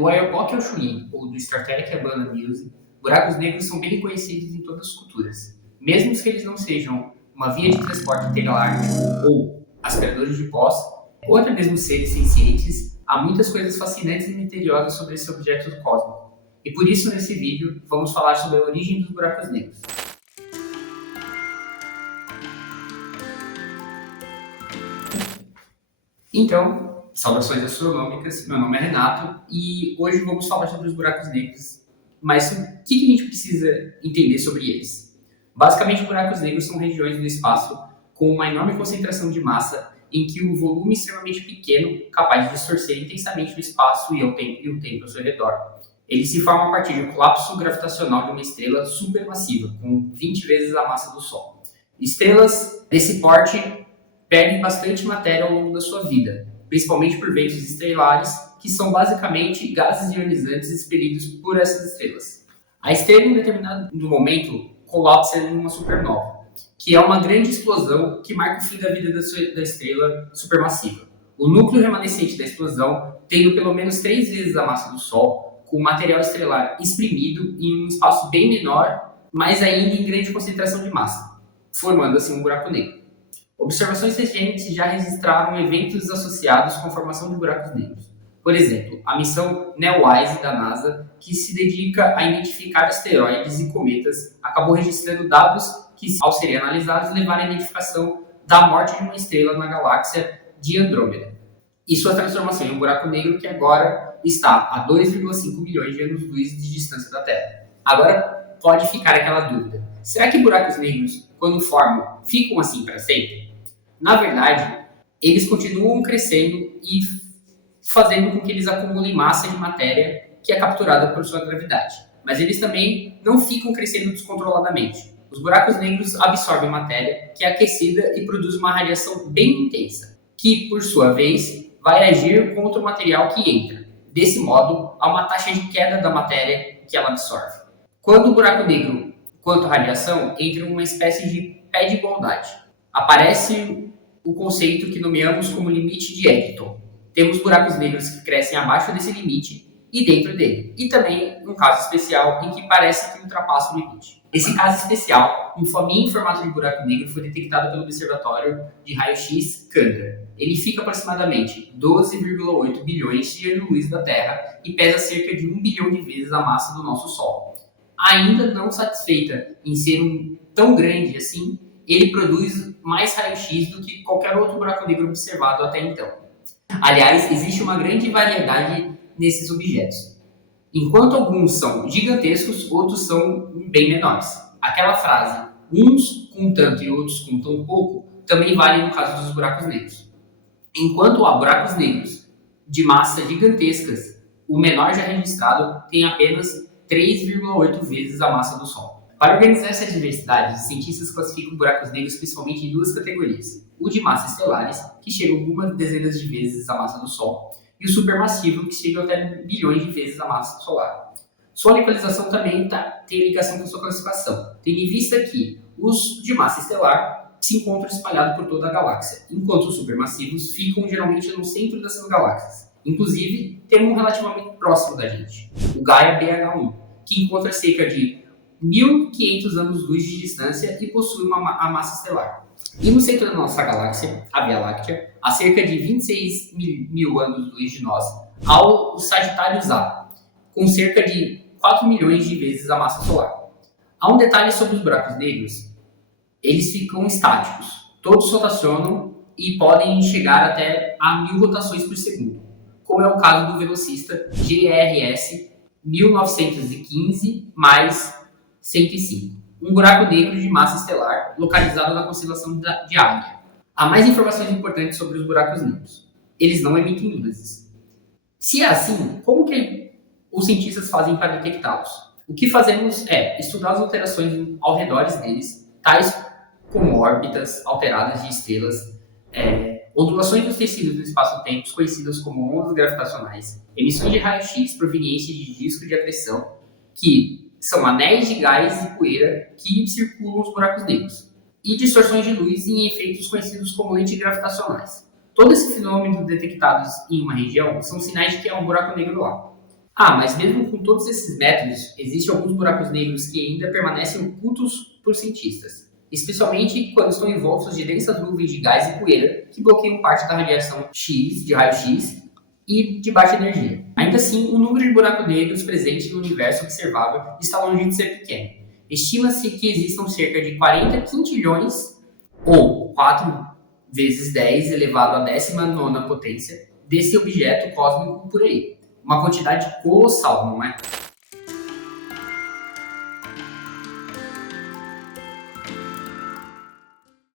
Do Oiapoque ao Chuí, ou do Storytelling à Banda Music, buracos negros são bem reconhecidos em todas as culturas. Mesmo que eles não sejam uma via de transporte intergaláctico ou aspiradores de pós, ou até mesmo seres sencientes, há muitas coisas fascinantes e misteriosas sobre esse objeto cósmico. E por isso, nesse vídeo, vamos falar sobre a origem dos buracos negros. Então, saudações astronômicas, meu nome é Renato e hoje vamos falar sobre os buracos negros, mas o que a gente precisa entender sobre eles? Basicamente, buracos negros são regiões do espaço com uma enorme concentração de massa em que o volume é extremamente pequeno, capaz de distorcer intensamente o espaço e o tempo ao seu redor. Ele se forma a partir do colapso gravitacional de uma estrela supermassiva, com 20 vezes a massa do Sol. Estrelas desse porte perdem bastante matéria ao longo da sua vida, principalmente por ventos estelares, que são basicamente gases ionizantes expelidos por essas estrelas. A estrela, em determinado momento, colapsa em uma supernova, que é uma grande explosão que marca o fim da vida da estrela supermassiva. O núcleo remanescente da explosão, tendo pelo menos 3 vezes a massa do Sol, com o material estelar exprimido em um espaço bem menor, mas ainda em grande concentração de massa, formando assim um buraco negro. Observações recentes já registraram eventos associados com a formação de buracos negros. Por exemplo, a missão NEOWISE da NASA, que se dedica a identificar asteroides e cometas, acabou registrando dados que, ao serem analisados, levaram à identificação da morte de uma estrela na galáxia de Andrômeda e sua transformação em um buraco negro que agora está a 2,5 milhões de anos-luz de distância da Terra. Agora pode ficar aquela dúvida: será que buracos negros, quando formam, ficam assim para sempre? Na verdade, eles continuam crescendo e fazendo com que eles acumulem massa de matéria que é capturada por sua gravidade. Mas eles também não ficam crescendo descontroladamente. Os buracos negros absorvem matéria que é aquecida e produz uma radiação bem intensa, que, por sua vez, vai agir contra o material que entra. Desse modo, há uma taxa de queda da matéria que ela absorve. Quando o buraco negro, quanto à radiação, entra em uma espécie de pé de igualdade, aparece o conceito que nomeamos como limite de Eddington. Temos buracos negros que crescem abaixo desse limite e dentro dele. E também um caso especial em que parece que ultrapassa o limite. Esse caso especial, um fominho em formato de buraco negro, foi detectado pelo Observatório de Raio-X Chandra. Ele fica aproximadamente 12,8 bilhões de anos-luz da Terra e pesa cerca de 1 bilhão de vezes a massa do nosso Sol. Ainda não satisfeita em ser tão grande assim, ele produz mais raio-x do que qualquer outro buraco negro observado até então. Aliás, existe uma grande variedade nesses objetos. Enquanto alguns são gigantescos, outros são bem menores. Aquela frase, uns com tanto e outros com tão pouco, também vale no caso dos buracos negros. Enquanto há buracos negros de massa gigantescas, o menor já registrado tem apenas 3,8 vezes a massa do Sol. Para organizar essa diversidade, os cientistas classificam buracos negros principalmente em duas categorias: o de massas estelares, que chega a algumas dezenas de vezes a massa do Sol, e o supermassivo, que chega até bilhões de vezes a massa solar. Sua localização também tem ligação com sua classificação, tendo em vista que os de massa estelar se encontram espalhados por toda a galáxia, enquanto os supermassivos ficam geralmente no centro dessas galáxias. Inclusive, tem um relativamente próximo da gente, o Gaia BH1, que encontra cerca de 1.500 anos-luz de distância e possui a massa estelar. E no centro da nossa galáxia, a Via Láctea, a cerca de 26 mil anos-luz de nós, há o Sagitários A, com cerca de 4 milhões de vezes a massa solar. Há um detalhe sobre os buracos negros: eles ficam estáticos, todos rotacionam e podem chegar até a 1.000 rotações por segundo, como é o caso do velocista GRS 1915 mais 105, um buraco negro de massa estelar localizado na constelação de Águia. Há mais informações importantes sobre os buracos negros. Eles não emitem luzes. Se é assim, como que os cientistas fazem para detectá-los? O que fazemos é estudar as alterações ao redor deles, tais como órbitas alteradas de estrelas, ondulações dos tecidos no espaço-tempo, conhecidas como ondas gravitacionais, emissões de raio-x provenientes de disco de acreção, que são anéis de gás e poeira que circulam os buracos negros, e distorções de luz em efeitos conhecidos como lentes gravitacionais. Todos esses fenômenos detectados em uma região são sinais de que há um buraco negro lá. Ah, mas mesmo com todos esses métodos, existem alguns buracos negros que ainda permanecem ocultos por cientistas, especialmente quando estão envoltos de densas nuvens de gás e poeira que bloqueiam parte da radiação X, de raio-X, e de baixa energia. Ainda assim, o número de buracos negros presentes no universo observável está longe de ser pequeno. Estima-se que existam cerca de 40 quintilhões, ou 4 vezes 10 elevado à 19ª potência, desse objeto cósmico por aí. Uma quantidade colossal, não é?